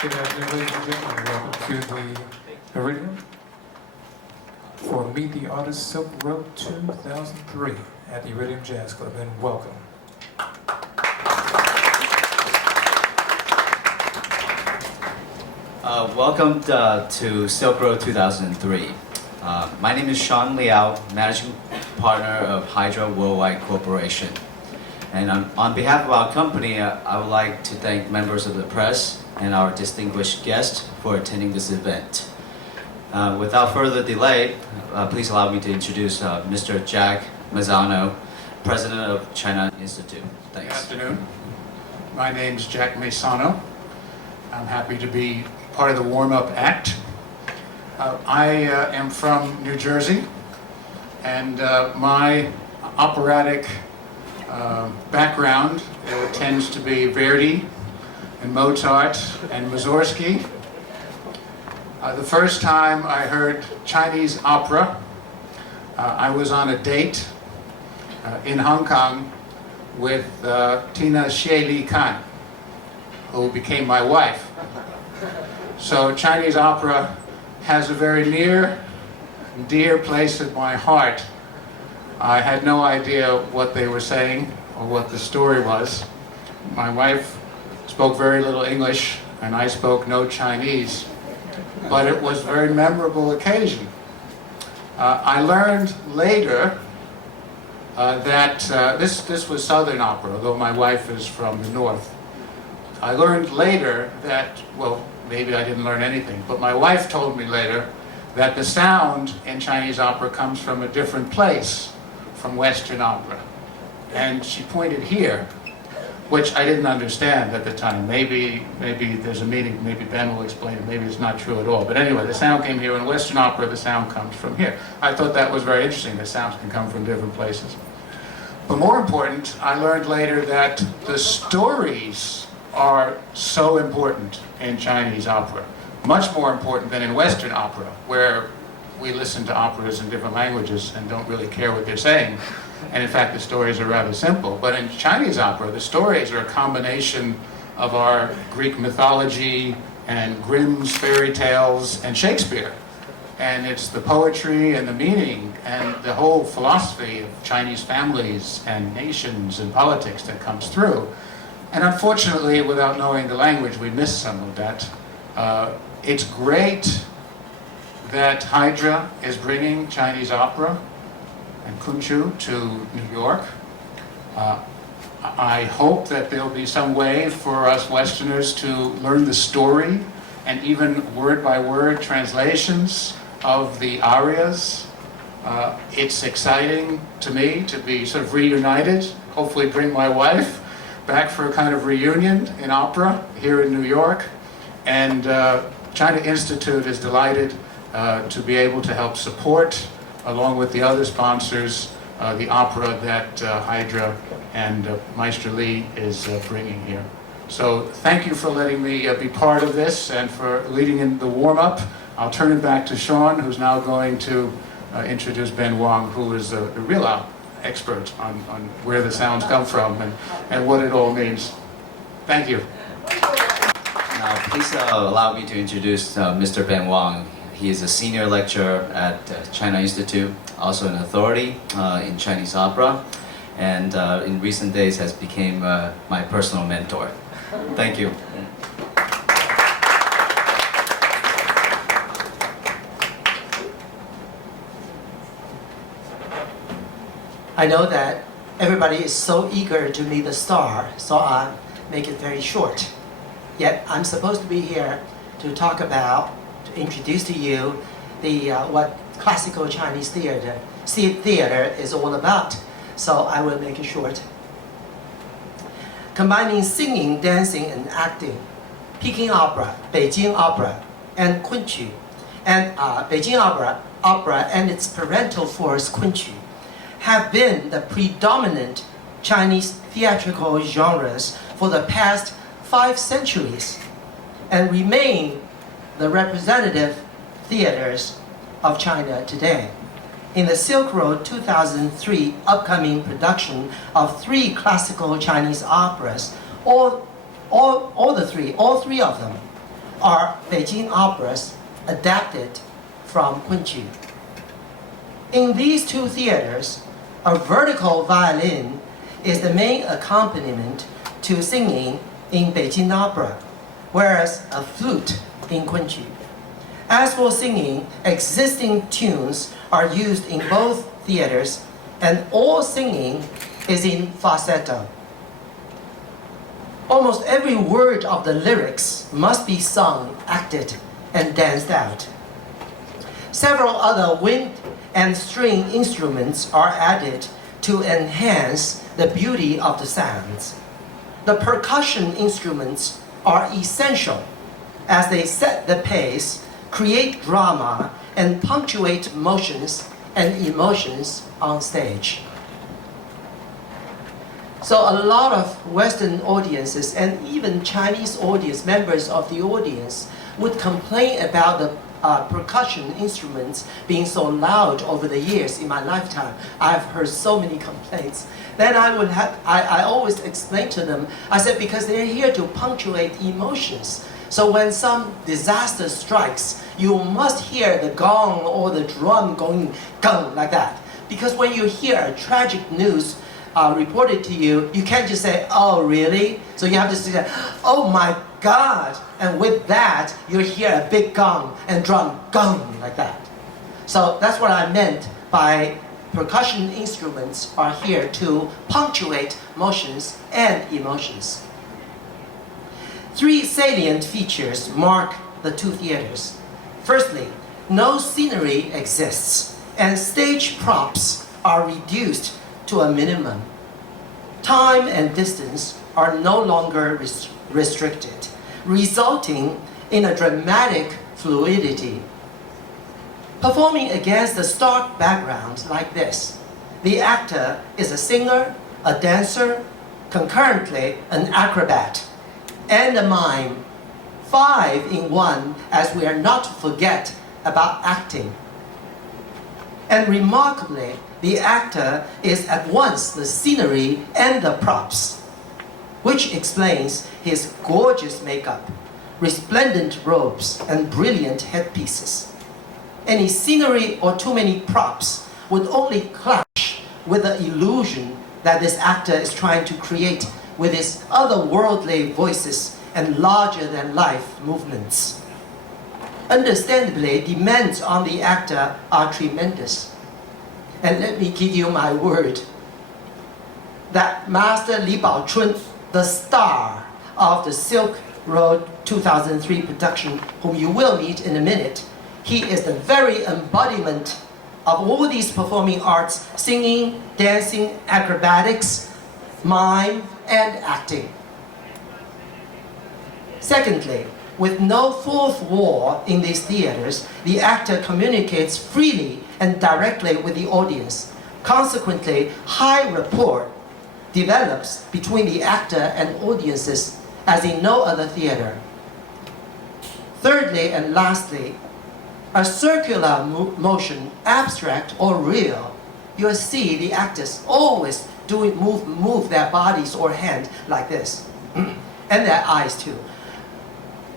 Good afternoon, ladies and gentlemen. Welcome to the Iridium for Meet the Artist Silk Road 2003 at the Iridium Jazz Club, and welcome. Welcome to Silk Road 2003. My name is Sean Liao, Managing Partner of HYDRA Worldwide Corporation. And on behalf of our company, I would like to thank members of the press and our distinguished guests for attending this event. Without further delay, please allow me to introduce Mr. Jack Mazzano, President of China Institute. Thanks. Good afternoon. My name is Jack Mazzano. I'm happy to be part of the warm-up act. I am from New Jersey, and my operatic background tends to be Verdi and Mozart and Mussorgsky. The first time I heard Chinese opera, I was on a date in Hong Kong with Tina Xie Li Kan, who became my wife. So Chinese opera has a very near and dear place in my heart. I had no idea what they were saying or what the story was. My wife spoke very little English and I spoke no Chinese, but it was a very memorable occasion. I learned later that this was Southern opera, although my wife is from the North. I learned later that, well, maybe I didn't learn anything, but my wife told me later that the sound in Chinese opera comes from a different place from Western opera. And she pointed here, which I didn't understand at the time. Maybe there's a meaning, maybe Ben will explain it, maybe it's not true at all. But anyway, the sound came here. In Western opera, the sound comes from here. I thought that was very interesting, that sounds can come from different places. But more important, I learned later that the stories are so important in Chinese opera. Much more important than in Western opera, where we listen to operas in different languages and don't really care what they're saying. And in fact, the stories are rather simple. But in Chinese opera, the stories are a combination of our Greek mythology and Grimm's fairy tales and Shakespeare. And it's the poetry and the meaning and the whole philosophy of Chinese families and nations and politics that comes through. And unfortunately, without knowing the language, we miss some of that. It's great that HYDRA is bringing Chinese opera and kunchu to New York. I hope that there'll be some way for us Westerners to learn the story and even word-by-word translations of the arias. It's exciting to me to be sort of reunited, hopefully bring my wife back for a kind of reunion in opera here in New York. And China Institute is delighted to be able to help support, along with the other sponsors, the opera that HYDRA and Meister Li is bringing here. So thank you for letting me be part of this and for leading in the warm-up. I'll turn it back to Sean, who's now going to introduce Ben Wong, who is the real expert on where the sounds come from and what it all means. Thank you. Now, please allow me to introduce Mr. Ben Wong. He is a senior lecturer at China Institute, also an authority in Chinese opera, and in recent days has become my personal mentor. Thank you. I know that everybody is so eager to meet the star, so I'll make it very short. Yet I'm supposed to be here to talk about, to introduce to you the what classical Chinese theater is all about. So I will make it short. Combining singing, dancing, and acting, Peking opera, Beijing opera, and kunchu, and Beijing opera and its parental force kunchu have been the predominant Chinese theatrical genres for the past 5 centuries and remain the representative theaters of China today. In the Silk Road 2003 upcoming production of 3 classical Chinese operas, all three of them are Beijing operas adapted from Kunqu. In these two theaters, a vertical violin is the main accompaniment to singing in Beijing opera, whereas a flute in Kunqu. As for singing, existing tunes are used in both theaters, and all singing is in falsetto. Almost every word of the lyrics must be sung, acted, and danced out. Several other wind and string instruments are added to enhance the beauty of the sounds. The percussion instruments are essential as they set the pace, create drama, and punctuate motions and emotions on stage. So a lot of Western audiences and even Chinese audience, members of the audience, would complain about the percussion instruments being so loud over the years. In my lifetime, I've heard so many complaints. Then I always explain to them, I said, because they're here to punctuate emotions. So when some disaster strikes, you must hear the gong or the drum going gong like that. Because when you hear a tragic news reported to you, you can't just say, oh, really? So you have to say, oh my God. And with that, you hear a big gong and drum gong like that. So that's what I meant by percussion instruments are here to punctuate motions and emotions. Three salient features mark the two theaters. Firstly, no scenery exists, and stage props are reduced to a minimum. Time and distance are no longer restricted, resulting in a dramatic fluidity. Performing against a stark background like this, the actor is a singer, a dancer, concurrently an acrobat, and a mime, 5 in 1, as we are not to forget about acting. And remarkably, the actor is at once the scenery and the props, which explains his gorgeous makeup, resplendent robes, and brilliant headpieces. Any scenery or too many props would only clash with the illusion that this actor is trying to create with his otherworldly voices and larger-than-life movements. Understandably, demands on the actor are tremendous. And let me give you my word that Master Li Bao-Chun, the star of the SilkRoad 2003 production, whom you will meet in a minute, he is the very embodiment of all these performing arts: singing, dancing, acrobatics, mime, and acting. Secondly, with no fourth wall in these theaters, the actor communicates freely and directly with the audience. Consequently, high rapport develops between the actor and audiences as in no other theater. Thirdly and lastly, a circular motion, abstract or real, you'll see the actors always move their bodies or hand like this, and their eyes too.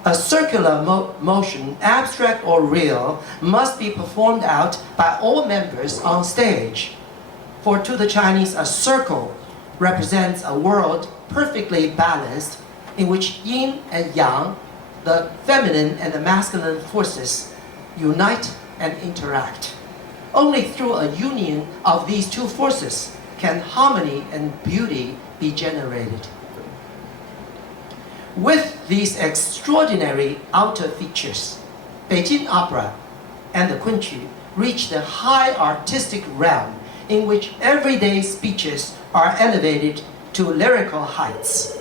A circular motion, abstract or real, must be performed out by all members on stage. For to the Chinese, a circle represents a world perfectly balanced in which yin and yang, the feminine and the masculine forces, unite and interact. Only through a union of these two forces can harmony and beauty be generated. With these extraordinary outer features, Beijing opera and the Kunqu reach the high artistic realm in which everyday speeches are elevated to lyrical heights,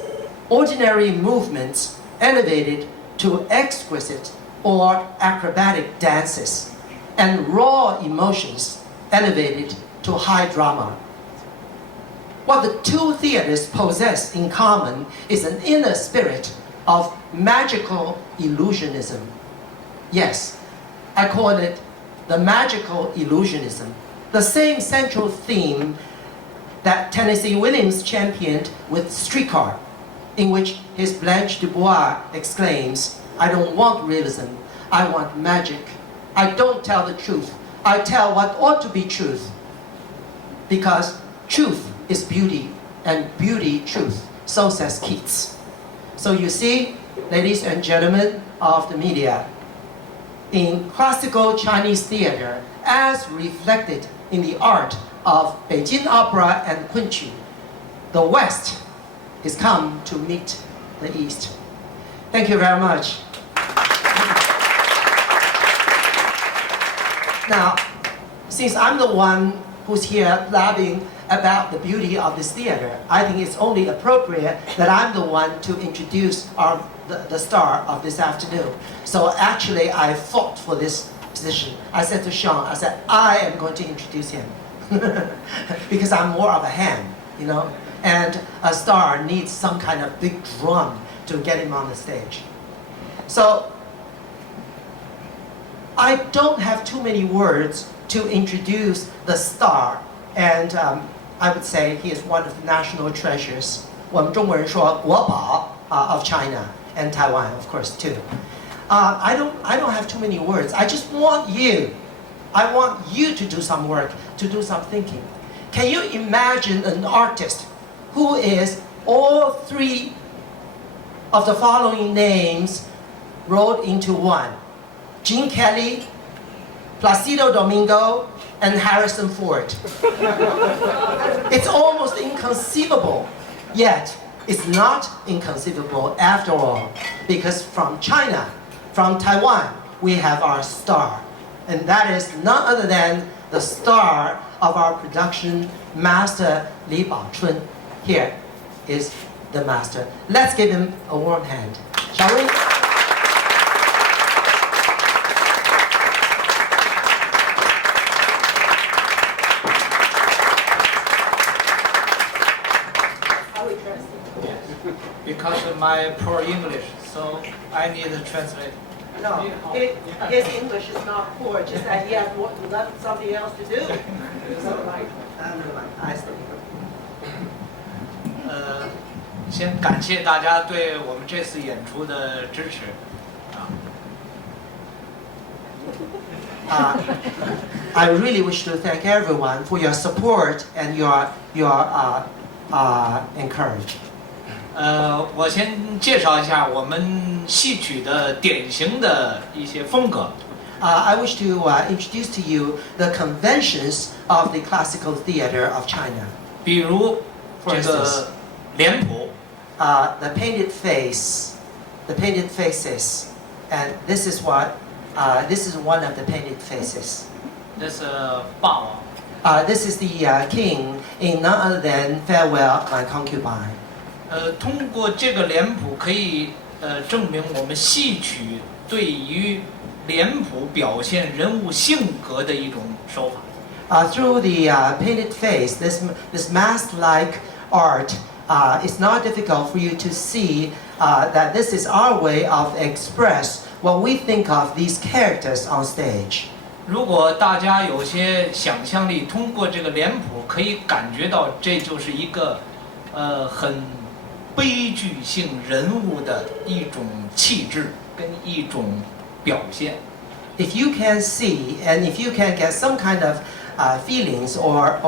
ordinary movements elevated to exquisite or acrobatic dances, and raw emotions elevated to high drama. What the two theaters possess in common is an inner spirit of magical illusionism. Yes, I call it the magical illusionism, the same central theme that Tennessee Williams championed with Streetcar, in which his Blanche Dubois exclaims, I don't want realism. I want magic. I don't tell the truth. I tell what ought to be truth. Because truth is beauty, and beauty truth. So says Keats. So you see, ladies and gentlemen of the media, in classical Chinese theater, as reflected in the art of Beijing opera and Kunqu, the West is come to meet the East. Thank you very much. Now, since I'm the one who's here blabbing about the beauty of this theater, I think it's only appropriate that I'm the one to introduce the star of this afternoon. So actually, I fought for this position. I said to Sean, I said, I am going to introduce him. Because I'm more of a hand, you know? And a star needs some kind of big drum to get him on the stage. So, I don't have too many words to introduce the star, and I would say he is one of the national treasures. 我们中国人说国宝 of China and Taiwan, of course, too. I don't have too many words. I just want you. I want you to do some work, to do some thinking. Can you imagine an artist who is all three of the following names rolled into one? Gene Kelly, Placido Domingo, and Harrison Ford. It's almost inconceivable, yet it's not inconceivable after all, because from China, from Taiwan, we have our star, and that is none other than the star of our production, Master Li Bao-Chun. Here is the master. Let's give him a warm hand, shall we? Because of my poor English, so I need to translate. No, his English is not poor, just that he has something else to do. So like, I still. 先感谢大家对我们这次演出的支持。I really wish to thank everyone for your support and your encouragement. 我先介绍一下我们戏曲的典型的一些风格。I wish to introduce to you the conventions of the classical theater of China. 比如这个脸谱。The painted face, the painted faces, and this is what this is one of the painted faces. 这是霸王。This is the king in none other than Farewell My Concubine. 通过这个脸谱可以证明我们戏曲对于脸谱表现人物性格的一种手法。Through the painted face, this mask-like art, it's not difficult for you to see that this is our way of express what we think of these characters on stage. 如果大家有些想象力，通过这个脸谱可以感觉到，这就是一个很悲剧性人物的一种气质跟一种表现。If you can see and if you can get some kind of feelings or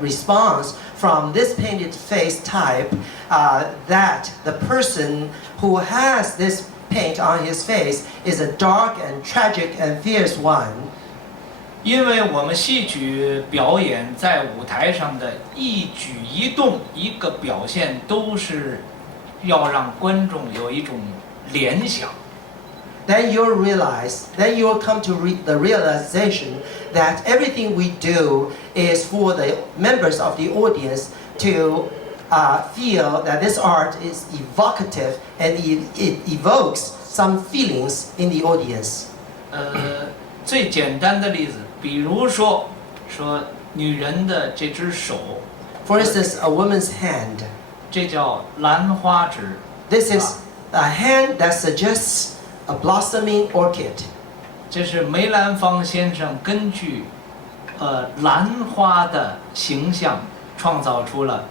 response from this painted face type, that the person who has this paint on his face is a dark and tragic and fierce one. 因为我们戏曲表演在舞台上的一举一动、一个表现，都是要让观众有一种联想。Then you'll realize, then you'll come to the realization that everything we do is for the members of the audience to feel that this art is evocative and it evokes some feelings in the audience. 最简单的例子，比如说女人的这只手 For instance, a woman's hand. 这叫兰花指。This is a hand that suggests a blossoming orchid. 这是梅兰芳先生根据兰花的形象创造出了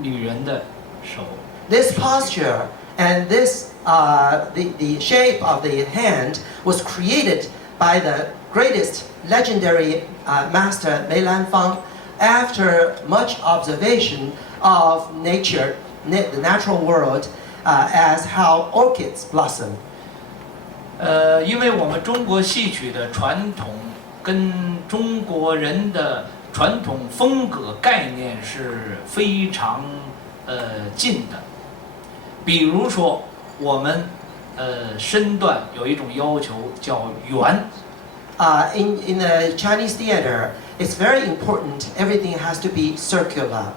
女人的手。This posture And this, the shape of the hand was created by the greatest legendary master Mei Lanfang after much observation of nature, the natural world, as how orchids blossom. 因为我们中国戏曲的传统跟中国人的传统风格概念是非常近的。比如说，我们身段有一种要求叫圆。In the Chinese theater, it's very important. Everything has to be circular.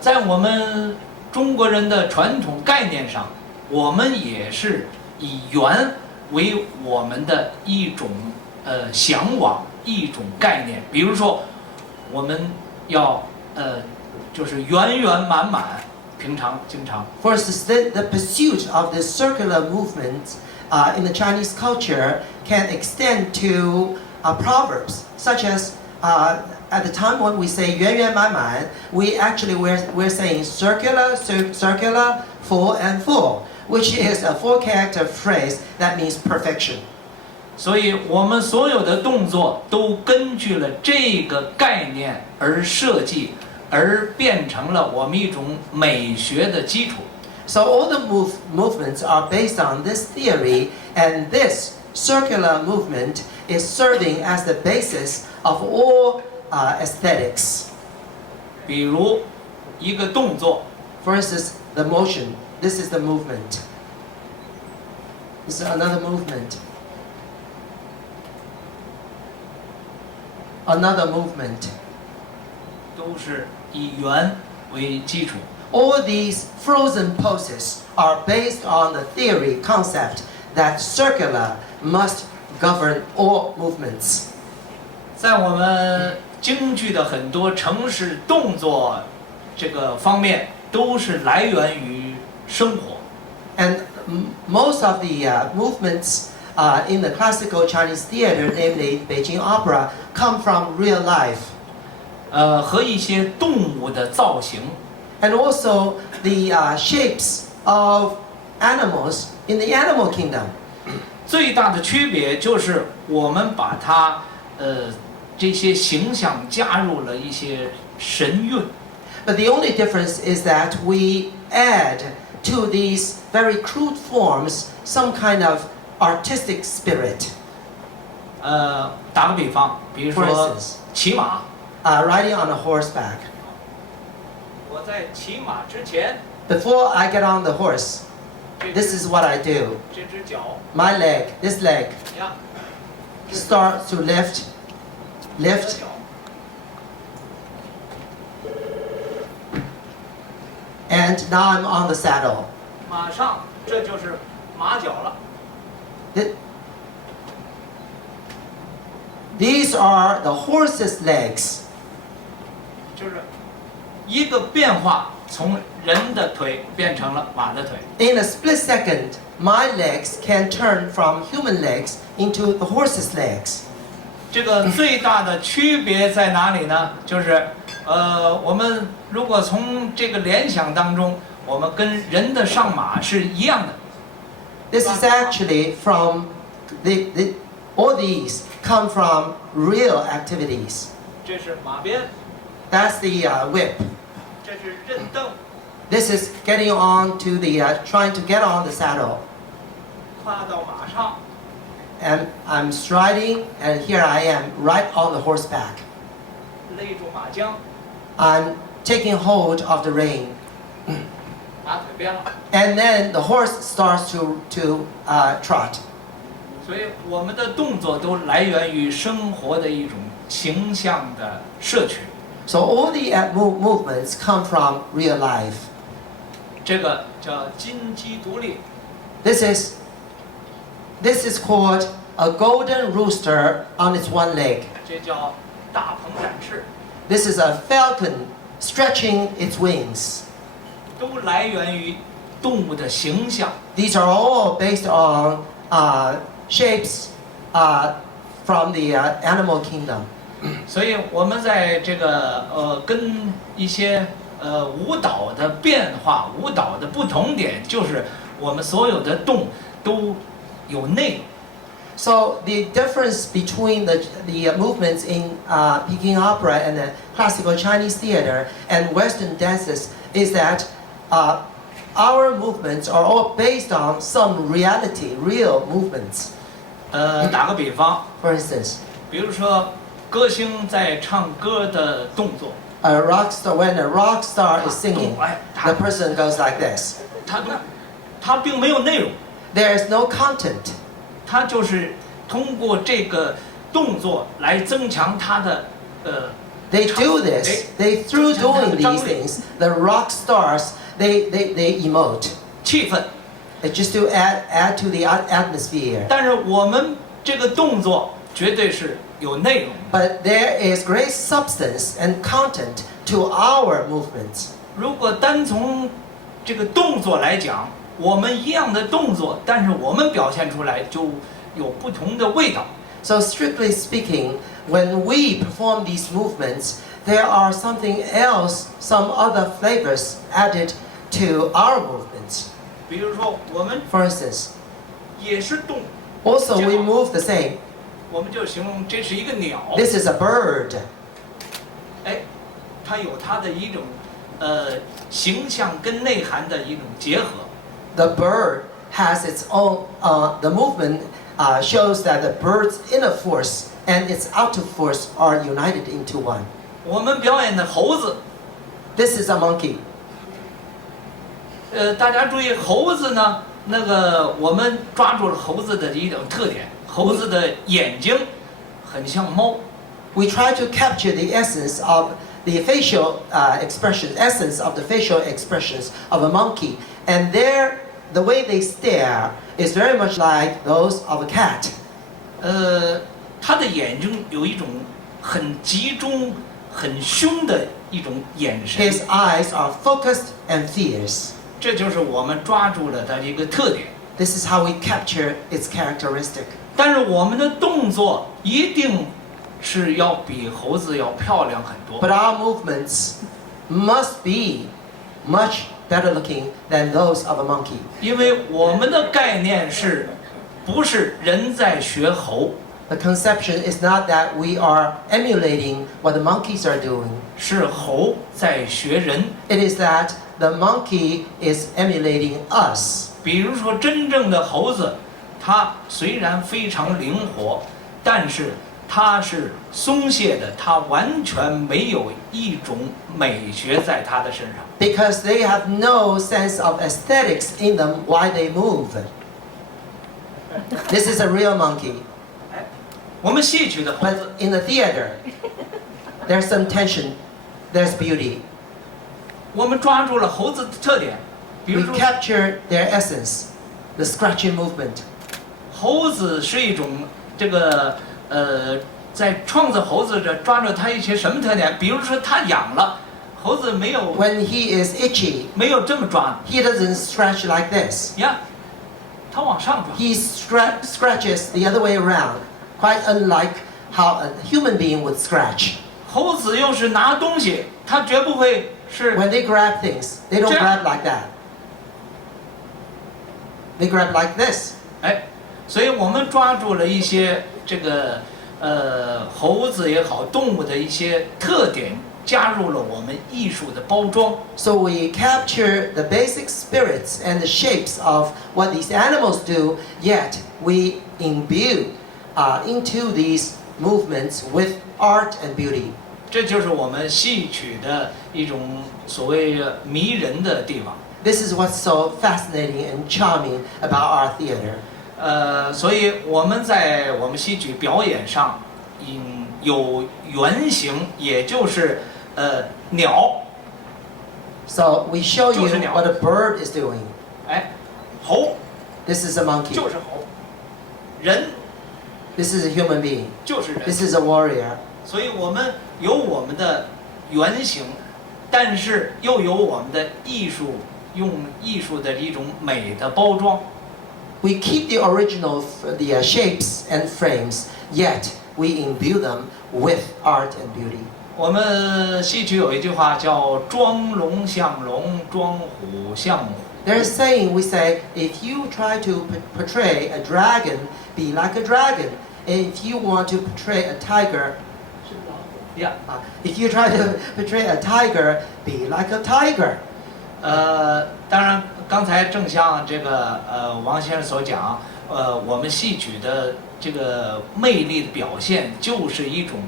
在我们中国人的传统概念上，我们也是以圆为我们的一种向往，一种概念。比如说，我们要就是圆圆满满，经常。For instance, the pursuit of this circular movement in the Chinese culture can extend to proverbs, such as at the time when we say 圆圆满满, we're saying circular, circular, full and full, which is a four-character phrase that means perfection. 所以我们所有的动作都根据了这个概念而设计，而变成了我们一种美学的基础。So all the movements are based on this theory, and this circular movement is serving as the basis of all aesthetics. 比如一个动作， For instance, the motion. This is the movement. This is another movement. Another movement. 都是以圆为基础。All these frozen poses are based on the theory concept that circular must govern all movements. 在我们京剧的很多程式动作这个方面，都是来源于生活。And most of the movements in the classical Chinese theater, namely Beijing opera, come from real life. 和一些动物的造型。And also the shapes of animals in the animal kingdom. 最大的区别就是我们把它这些形象加入了一些神韵。But the only difference is that we add to these very crude forms some kind of artistic spirit. 打个比方，比如 For 说 instance, 骑马。 riding on a horseback. 我在骑马之前， Before I get on the horse, 这 this is what I do. 这只脚 My leg, this leg, 呀， starts to lift, 这只 lift, 脚 and now I'm on the saddle. 马上这就是马脚了。 These are the horse's legs. 就是一个变化，从人的腿变成了马的腿。 In a split second, my legs can turn from human legs into the horse's legs. 这个最大的区别在哪里呢？就是我们如果从这个联想当中，我们跟人的上马是一样的。 This is actually from all these come from real activities. 这是马鞭， That's the whip. 这是韧蹬， This is getting on to the trying to get on the saddle. 跨到马上， And I'm striding, and here I am, right on the horseback. 勒住马缰， I'm taking hold of the rein, 马腿边了。 and then the horse starts to trot. 所以我们的动作都来源于生活的一种形象的摄取。 So all the movements come from real life. 这个叫金鸡独立， This is called a golden rooster on its one leg. 这叫大鹏展翅， This is a falcon stretching its wings. 都来源于动物的形象。 These are all based on shapes from the animal kingdom. 所以我们在这个跟一些舞蹈的变化，舞蹈的不同点就是我们所有的动都有内容。 So the difference between the movements in Peking opera and the classical Chinese theater and Western dances is that our movements are all based on some reality, real movements. 打个比方， For instance, 比如说歌星在唱歌的动作， a rock star, when a rock star is singing, 哎， the person goes like this. 他并没有内容， There is no content. 他就是通过这个动作来增强他的They do this. They through doing these things, the rock stars they emote. 气氛。 It's just to add to the atmosphere. 但是我们这个动作绝对是有内容的。 But there is great substance and content to our movements. 如果单从这个动作来讲，我们一样的动作，但是我们表现出来就有不同的味道。 So strictly speaking, when we perform these movements, there are something else, some other flavors added to our movements. 比如说，我们 For instance, 也是动， also we move the same. 我们就形容这是一个鸟， This is a bird. 哎，它有它的一种形象跟内涵的一种结合。 The bird has its own, the movement shows that the bird's inner force and its outer force are united into one. 我们表演的猴子， This is a monkey. 大家注意，猴子呢，那个我们抓住了猴子的一种特点，猴子的眼睛很像猫。 We try to capture the essence of the facial expressions, essence of the facial expressions of a monkey, and the way they stare is very much like those of a cat. 它的眼睛有一种很集中、很凶的一种眼神。 His eyes are focused and fierce. 这就是我们抓住了它的一个特点。 This is how we capture its characteristic. 但是我们的动作一定是要比猴子要漂亮很多。 But our movements must be much better looking than those of a monkey. 因为我们的概念是，不是人在学猴， The conception is not that we are emulating what the monkeys are doing. 是猴在学人。 It is that the monkey is emulating us. 比如说，真正的猴子，它虽然非常灵活，但是它是松懈的，它完全没有一种美学在它的身上。 Because they have no sense of aesthetics in them while they move. This is a real monkey. 我们戏曲的猴 But 子， in the theater, there's some tension, there's beauty. 我们抓住了猴子的特点，比 We 如说， capture their essence, the scratching movement. 猴子是一种这个在创造猴子这抓住它一些什么特点？比如说它痒了，猴子没有 When he is itchy, 没有这么抓 he doesn't scratch like this. 呀，它往上抓。 He scratches the other way around, quite unlike how a human being would scratch. 猴子又是拿东西，它绝不会是 When they grab things, they don't grab like that. They grab like this. 哎，所以我们抓住了一些这个猴子也好，动物的一些特点，加入了我们艺术的包装。 So we capture the basic spirits and the shapes of what these animals do, yet we imbue into these movements with art and beauty. 这就是我们戏曲的一种所谓迷人的地方。 This is what's so fascinating and charming about our theater. 所以我们在我们戏曲表演上，有原型，也就是鸟。 So we show you 就是鸟。 what a bird is doing. 哎，猴 This is a monkey. 就是猴，人 This is a human being. 就是人。 This is a warrior. 所以我们有我们的原型，但是又有我们的艺术，用艺术的一种美的包装。 We keep the original shapes and frames, yet we imbue them with art and beauty. 我们戏曲有一句话叫“装龙像龙，装虎像虎”。 There's a saying we say, if you try to portray a dragon, be like a dragon. If you want to portray a tiger, if you try to portray a tiger, be like a tiger. 当然，刚才正像这个王先生所讲，我们戏曲的这个魅力的表现就是一种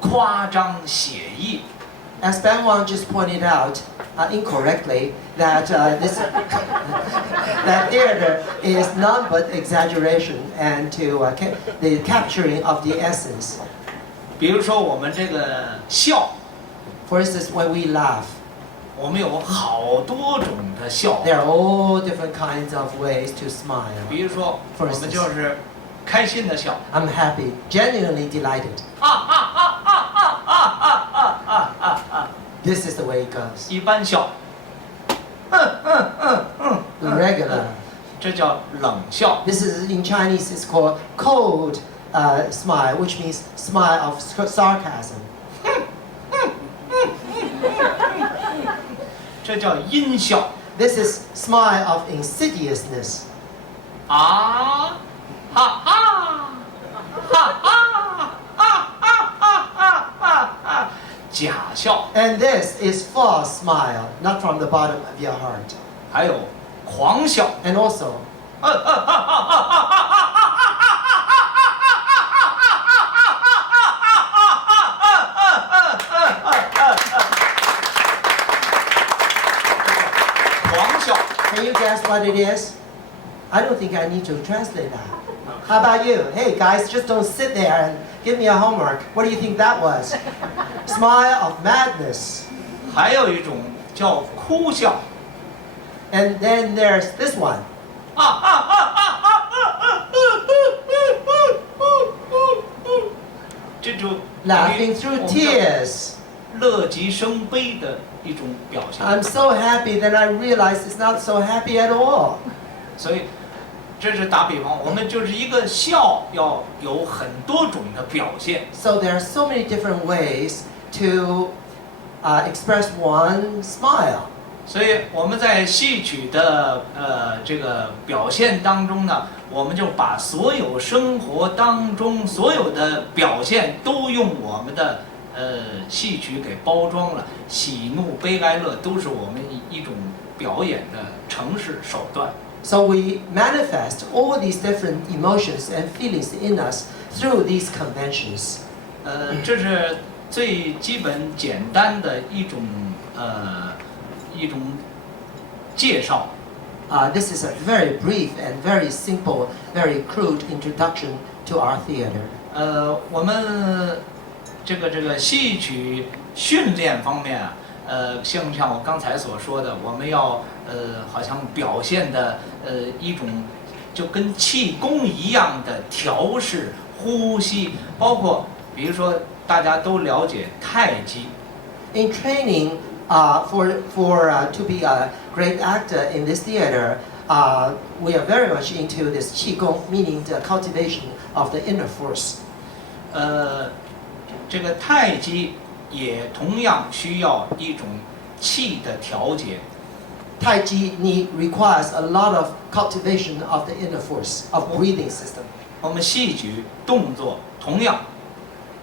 夸张写意。 As Ben Wang just pointed out incorrectly, that that theater is none but exaggeration and to the capturing of the essence. 比如说我们这个笑， For instance, when we laugh, 我们有好多种的笑。 there are all different kinds of ways to smile. 比如说，我们就是开心的笑， I'm happy, genuinely delighted. This is the way it goes. 一般笑， Regular. 这叫冷笑。 This is in Chinese. It's called cold smile, which means smile of sarcasm. 这叫阴笑。 This is smile of insidiousness. 啊，哈哈，哈哈，假笑。 And this is false smile, not from the bottom of your heart. 还有狂笑。 And also, 狂笑。 can you guess what it is? I don't think I need to translate that. How about you? Hey guys, just don't sit there and give me a homework. What do you think that was? Smile of madness. 还有一种叫哭笑。 And then there's this one. 这就 Laughing through tears. 乐极生悲的一种表现。 I'm so happy that I realize it's not so happy at all. 所以，这是打比方，我们就是一个笑要有很多种的表现。 So there are so many different ways to express one smile. 所以我们在戏曲的这个表现当中呢，我们就把所有生活当中所有的表现都用我们的戏曲给包装了，喜怒悲哀乐都是我们一种表演的程式手段。 So we manifest all these different emotions and feelings in us through these conventions. 这是最基本简单的一种介绍。 This is a very brief and very simple, very crude introduction to our theater. 我们这个戏曲训练方面啊，像我刚才所说的，我们要好像表现的一种就跟气功一样的调试呼吸，包括比如说大家都了解太极。 In training to be a great actor in this theater, we are very much into this qigong, meaning the cultivation of the inner force. 这个太极也同样需要一种气的调节。 Tai Chi requires a lot of cultivation of the inner force, of breathing system. 我们戏曲动作同样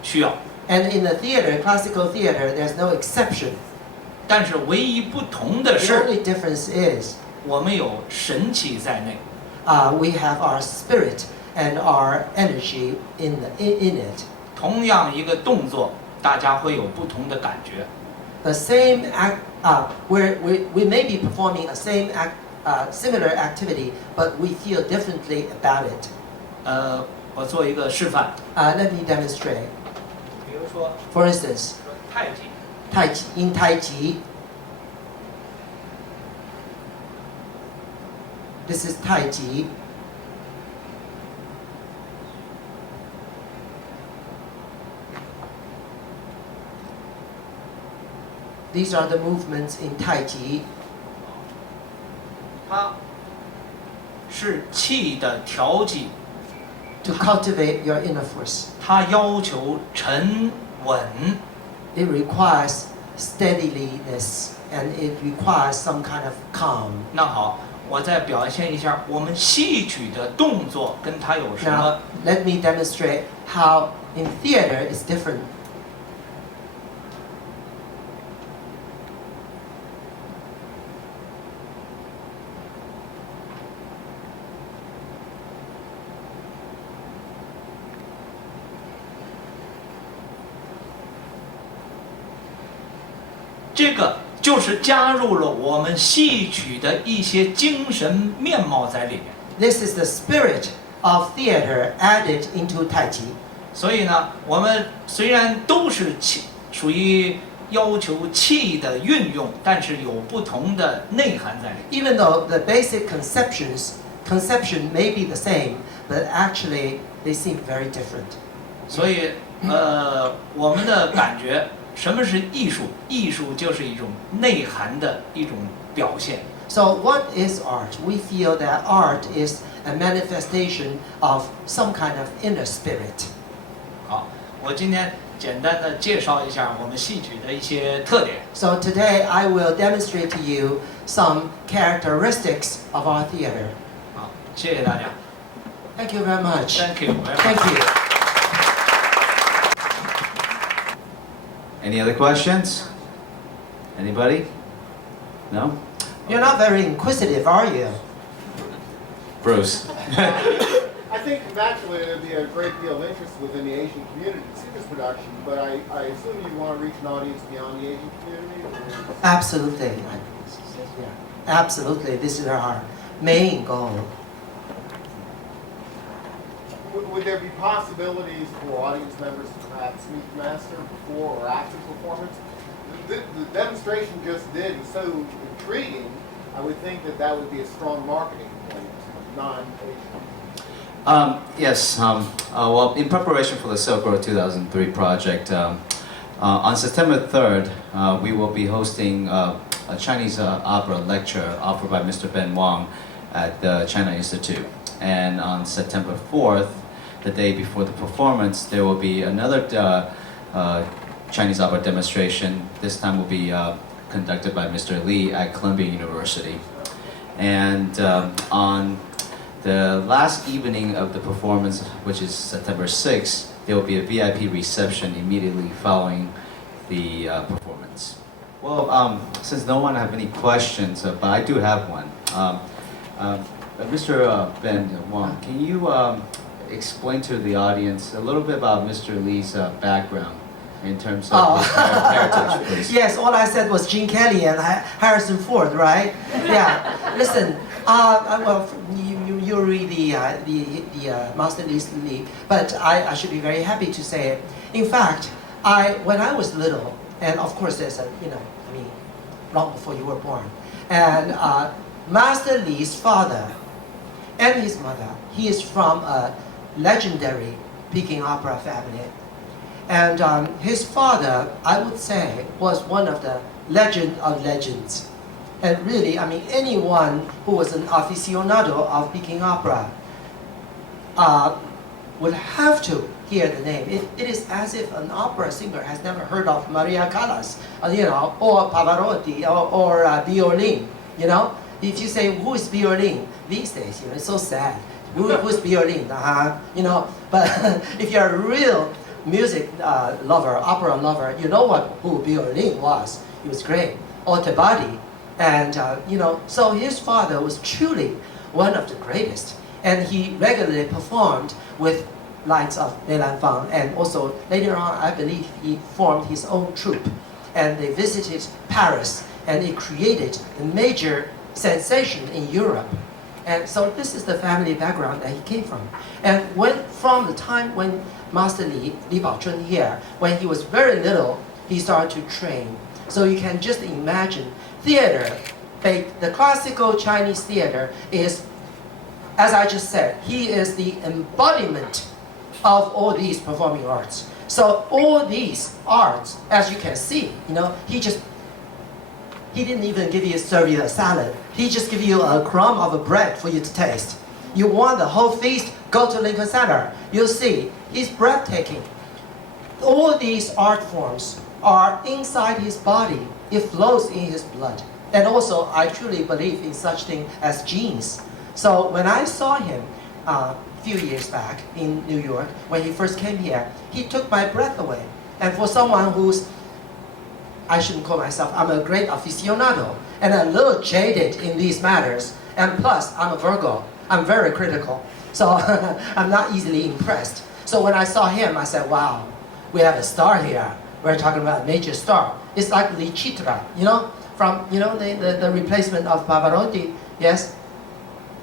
需要， And in the theater, classical theater, there's no exception. 但是唯一不同的 The 是， only difference is 我们有神气在内。 we have our spirit and our energy in it. 同样一个动作，大家会有不同的感觉。 The same act, we may be performing a similar activity, but we feel differently about it. 我做一个示范， Let me demonstrate. 比如说 For instance, 太极， in Tai Chi, this is Tai Chi. These are the movements in Tai Chi. 它是气的调剂， To cultivate your inner force. 它要求沉稳， it requires steadiness and it requires some kind of calm. 那好，我再表现一下我们戏曲的动作跟它有什 Now, 么 let me demonstrate how in theater it's different. 这个就是加入了我们戏曲的一些精神面貌在里面。 This is the spirit of theater added into Tai Chi. 所以呢，我们虽然都是属于要求气的运用，但是有不同的内涵在里面。 Even though the basic conception may be the same, but actually they seem very different. 所以，我们的感觉，什么是艺术？艺术就是一种内涵的一种表现。 So what is art? We feel that art is a manifestation of some kind of inner spirit. 好，我今天简单的介绍一下我们戏曲的一些特点。 So today I will demonstrate to you some characteristics of our theater. 好，谢谢大家。 Thank you very much. Thank you. Thank you. Any other questions? Anybody? No? You're not very inquisitive, are you? Bruce. I think naturally there'd be a great deal of interest within the Asian community to see this production, but I assume you want to reach an audience beyond the Asian community? Or... Absolutely. Yeah. Absolutely. This is our main goal. Would there be possibilities for audience members to perhaps meet the master before or after the performance? The demonstration just did is so intriguing, I would think that that would be a strong marketing point, non-Asian. Yes. Well, in preparation for the SilkRoad 2003 project, on September 3rd, we will be hosting a Chinese opera lecture offered by Mr. Ben Wang at the China Institute. And on September 4th, the day before the performance, there will be another Chinese opera demonstration. This time will be conducted by Mr. Lee at Columbia University. And on the last evening of the performance, which is September 6th, there will be a VIP reception immediately following the performance. Well, since no one have any questions, but I do have one. Mr. Ben Wang, can you explain to the audience a little bit about Mr. Lee's background in terms of his heritage, please? Yes, all I said was Gene Kelly and Harrison Ford, right? Yeah. Listen, well, you read the Master Lee, but I should be very happy to say it. In fact, when I was little, and of course there's long before you were born, and Master Lee's father and his mother, he is from a legendary Peking opera family. And his father, I would say, was one of the legend of legends. And really, anyone who was an aficionado of Peking opera would have to hear the name. It is as if an opera singer has never heard of Maria Callas, or Pavarotti, or Violin, If you say, who is Violin? These days, it's so sad. Who's Violin? But if you're a real music lover, opera lover, you know who Violin was. He was great. Or Tabati. And, so his father was truly one of the greatest. And he regularly performed with likes of Mei Lanfang. And also, later on, I believe he formed his own troupe. And they visited Paris. And it created a major sensation in Europe. And so this is the family background that he came from. And from the time when Master Li Bao-Chun here, when he was very little, he started to train. So you can just imagine theater, the classical Chinese theater is, as I just said, he is the embodiment of all these performing arts. So all these arts, as you can see, he didn't even serve you a salad. He just give you a crumb of a bread for you to taste. You want the whole feast, go to Lincoln Center. You'll see, he's breathtaking. all these art forms are inside his body. It flows in his blood. And also, I truly believe in such thing as genes. So when I saw him a few years back in New York, when he first came here, he took my breath away. And for someone who's, I shouldn't call myself, I'm a great aficionado and a little jaded in these matters. And plus, I'm a Virgo. I'm very critical. So I'm not easily impressed. So when I saw him, I said, wow, we have a star here. We're talking about a major star. It's like HYDRA, you know, from, you know, the replacement of Pavarotti. Yes?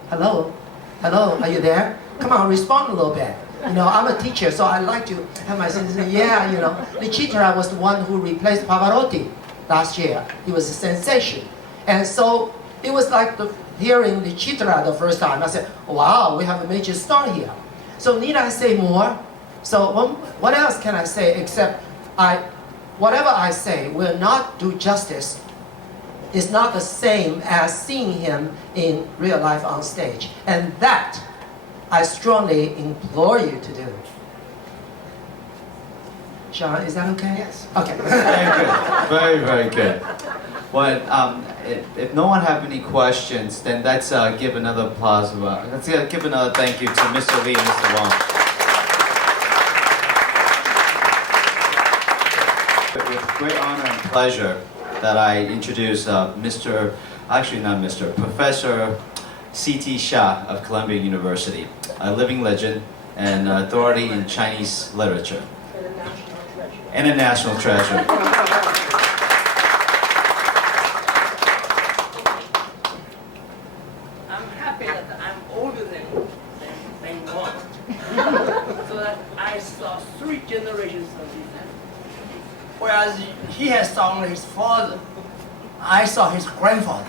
Hello? Hello, are you there? Come on, respond a little bit. You know, I'm a teacher, so I like to have my students say, yeah, you know. HYDRA was the one who replaced Pavarotti last year. He was a sensation. And so it was like hearing HYDRA the first time. I said, wow, we have a major star here. So need I say more? So what else can I say except whatever I say will not do justice. It's not the same as seeing him in real life on stage. And that I strongly implore you to do. Sean, is that okay? Yes. Okay. Very good. Very, very good. Well, if no one have any questions, then let's give another applause. Let's give another thank you to Mr. Lee and Mr. Wong. With great honor and pleasure that I introduce Professor C.T. Xia of Columbia University, a living legend and authority in Chinese literature. And a national treasure. I'm happy that I'm older than one. So that I saw 3 generations of this. Whereas he has saw only his father, I saw his grandfather.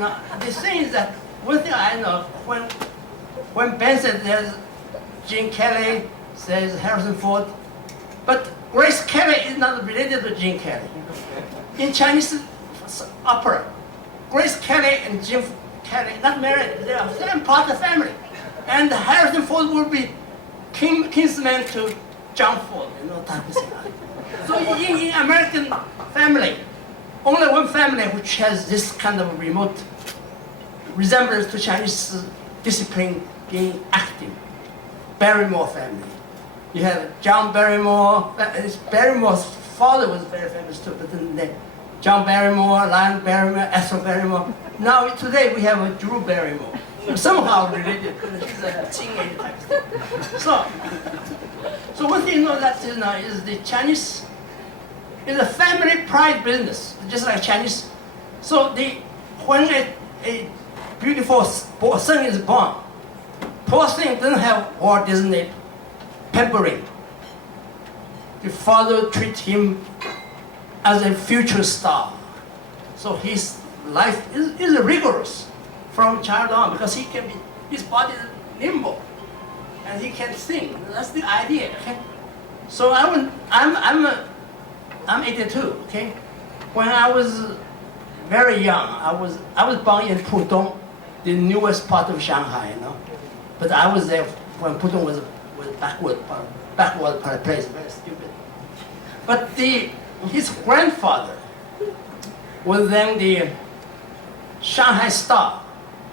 Now, the thing is that one thing I know, when Ben said there's Gene Kelly, says Harrison Ford, but Grace Kelly is not related to Gene Kelly. In Chinese opera, Grace Kelly and Gene Kelly not married, they are same part of the family. And Harrison Ford will be kinsman to John Ford, you know, type of thing. So in American family, only one family which has this kind of remote resemblance to Chinese discipline in acting. Barrymore family. You have John Barrymore. Barrymore's father was very famous too, but then John Barrymore, Lion Barrymore, Ethel Barrymore. Now today we have a Drew Barrymore. Somehow related, it's a teenage type of thing. So one thing you know that is the Chinese is a family pride business, just like Chinese. So when a beautiful son is born, poor thing doesn't have Walt Disney pampering. The father treats him as a future star. So his life is rigorous from child on because his body is nimble and he can sing. That's the idea. Okay? So I'm 82. Okay, when I was very young, I was born in Pudong, the newest part of Shanghai. You know, but I was there when Pudong was backward place, very stupid. But his grandfather was then the Shanghai star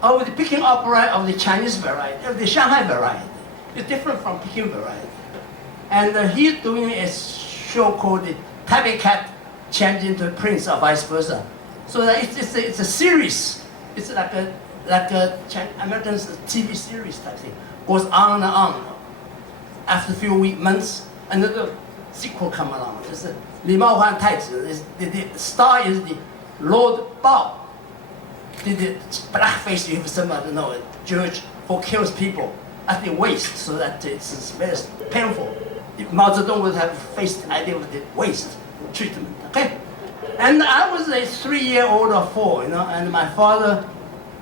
of the Peking opera of the Chinese variety, of the Shanghai variety. It's different from Peking variety. And he's doing a show called the Tabby Cat changed into a prince or vice versa. So that it's a series. It's like a American TV series type thing. Goes on and on. After a few months, another sequel come along. It's Li Mao Huan Taizi. The star is the Lord Bao. The blackface, you have some, I don't know, a judge who kills people at the waist, so that it's very painful. If Mao Zedong would have faced the idea of the waist treatment, okay? And I was a 3-year-old or 4, you know, and my father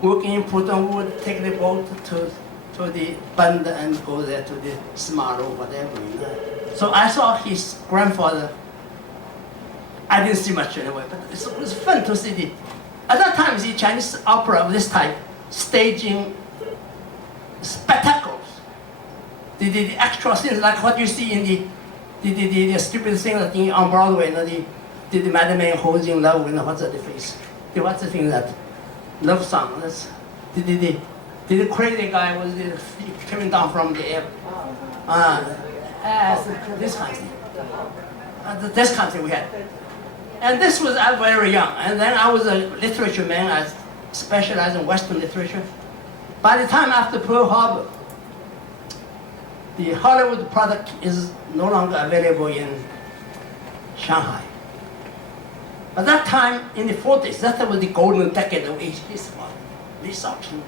working in Pudong would take the boat to the Bund and go there to the Smart or whatever, you know. So I saw his grandfather. I didn't see much anyway, but it was fun to see at that time, the Chinese opera of this type staging spectacles the extra scenes like what you see in the stupid thing that on Broadway, the madman holding love, what's that the face? What's the thing that love song? That's the crazy guy was coming down from the air. This kind of thing. This kind of thing we had. And this was I very young. And then I was a literature man. I specialized in Western literature. By the time after Pearl Harbor, the Hollywood product is no longer available in Shanghai. At that time, in the 40s, that was the golden decade of his father, Li Bao-Chun.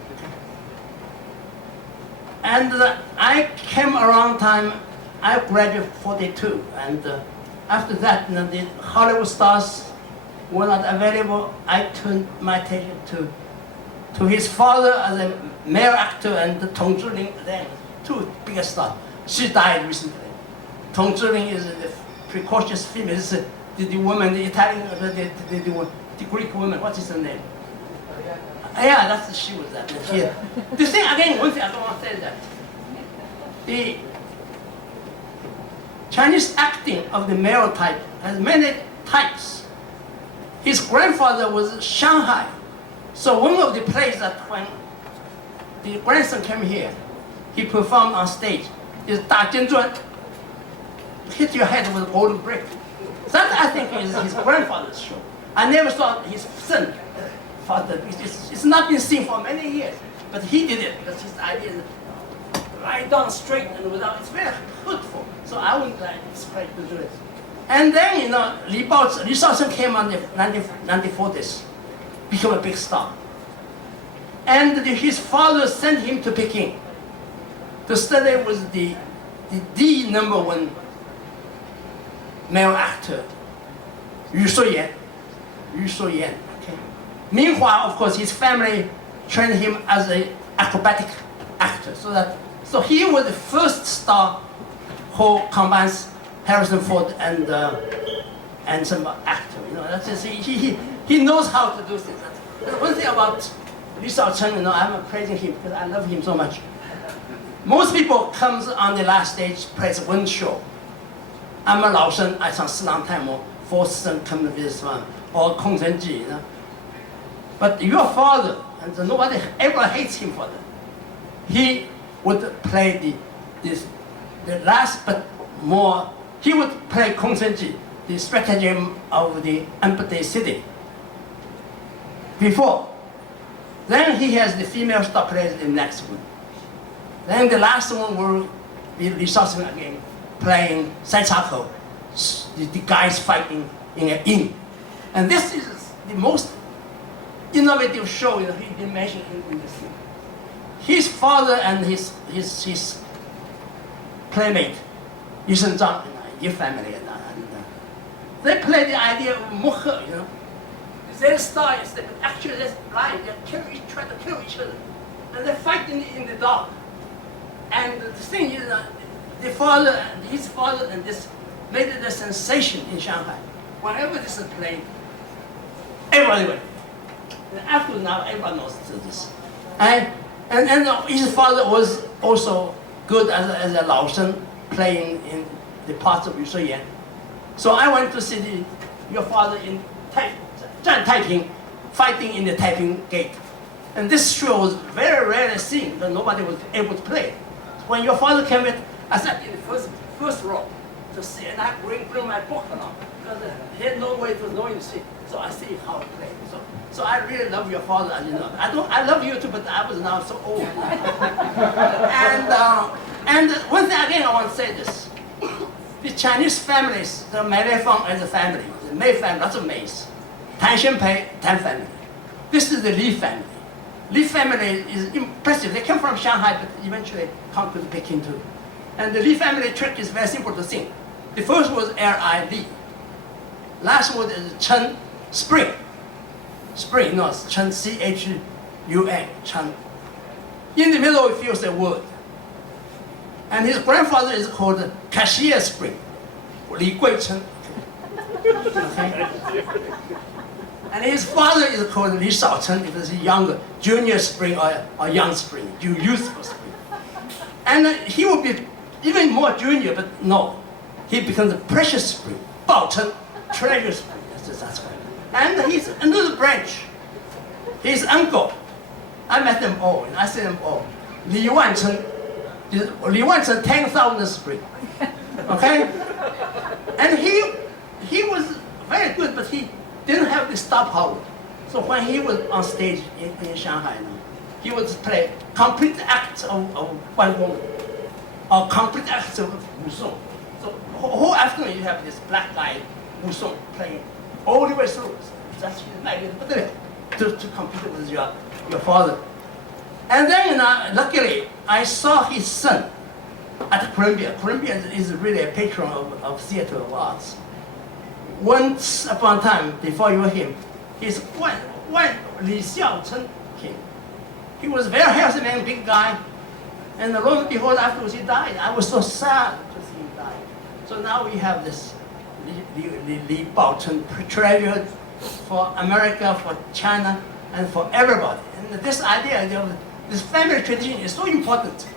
And I came around time, I graduated 42, and after that, the Hollywood stars were not available. I turned my attention to his father as a male actor and Tong Zhiling, then two biggest stars. She died recently. Tong Zhiling is the precocious female, is the woman, the Italian, the Greek woman, what is her name? Yeah, she was that. Here. The thing, again, one thing I don't want to say is that the Chinese acting of the male type has many types. His grandfather was Shanghai. So one of the plays that when the grandson came here, he performed on stage is Da Jianzhuan, hit your head with a golden brick. That I think is his grandfather's show. I never saw his son, father. It's not been seen for many years, but he did it because his idea is lie down straight and without, it's very hurtful. So I wouldn't like this play to do it. And then, Li Bao-Chun came on the 1940s, became a big star. And his father sent him to Peking to study with the number one male actor, Yu Shuyan. Okay. Meanwhile, of course, his family trained him as an acrobatic actor. So he was the first star who combines Harrison Ford and some actor. That's just, he knows how to do things. One thing about Li Bao-Chun, I'm praising him because I love him so much. Most people comes on the last stage, plays one show. I'm a 老生, I sang 四郎太模, fourth son come to this one, or 空城计. But your father, and nobody ever hates him for that. He would play the last but more, he would play 空城计, the stratagem of the empty city. Before. Then he has the female star plays the next one. Then the last one will be Li Bao-Chun again, playing Sai Chako, the guys fighting in an inn. And this is the most innovative show he didn't mention in this thing. His father and his playmate, Yu Shenzhang, Yi family, they play the idea of Muhe, Their style is that actually they're blind, they try to kill each other. And they're fighting in the dark. And the thing is that the father and his father and this made it a sensation in Shanghai. Whenever this is played, everybody went. And after now, everyone knows this. And his father was also good as a 老生 playing in the parts of Yu Shuyan. So I went to see your father in Zhan Taiping, fighting in the Taiping Gate. And this show was very rarely seen, but nobody was able to play it. When your father came in, I sat in the first row to see, and I bring my book along, because he had no way to know you see. So I see how he played. So I really love your father, as you know. I love you too, but I was now so old. And one thing again, I want to say this. The Chinese families, the Malay Fang as a family, the Mei family, lots of Mays. Tan Shenpei, Tan family. This is the Li family. Li family is impressive. They came from Shanghai, but eventually conquered Peking too. And the Li family trick is very simple to sing. The first was L-I, Li. Last word is Chen, spring. Spring, no, it's Chen, C-H-U-N, Chen. In the middle, it feels a word. And his grandfather is called Cashier Spring, Li Guichen. And his father is called Li Bao-Chun, if it's younger, junior spring or young spring, youthful spring. And he will be even more junior, but no. He becomes a precious spring, Bao-Chun, treasure spring. That's right. And he's another branch. His uncle, I met them all, and I see them all. Li Wancheng, 10,000 spring. Okay? And he was very good, but he didn't have the star power. So when he was on stage in Shanghai, he would play complete acts of Guangong, or complete acts of Wusong. So whole afternoon you have this black guy, Wusong, playing all the way through. That's to compete with your father. And then luckily I saw his son at Columbia. Columbia is really a patron of theater of arts. Once upon a time, before you were him, his one Li Xiaocheng came. He was a very healthy man, big guy. And lo and behold, afterwards he died. I was so sad to see him die. So now we have this Li Bao-Chun treasured for America, for China, and for everybody. And this idea of this family tradition is so important.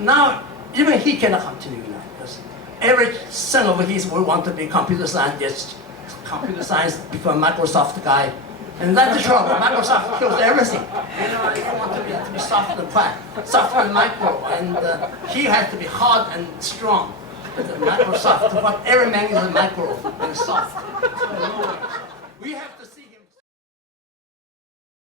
Now, even he cannot continue now, because every son of his will want to be computer scientist, computer science become Microsoft guy. And that's the trouble. Microsoft kills everything. You want to be soft and quiet, soft and micro, and he has to be hard and strong. But Microsoft, what every man is micro and soft. So, we have to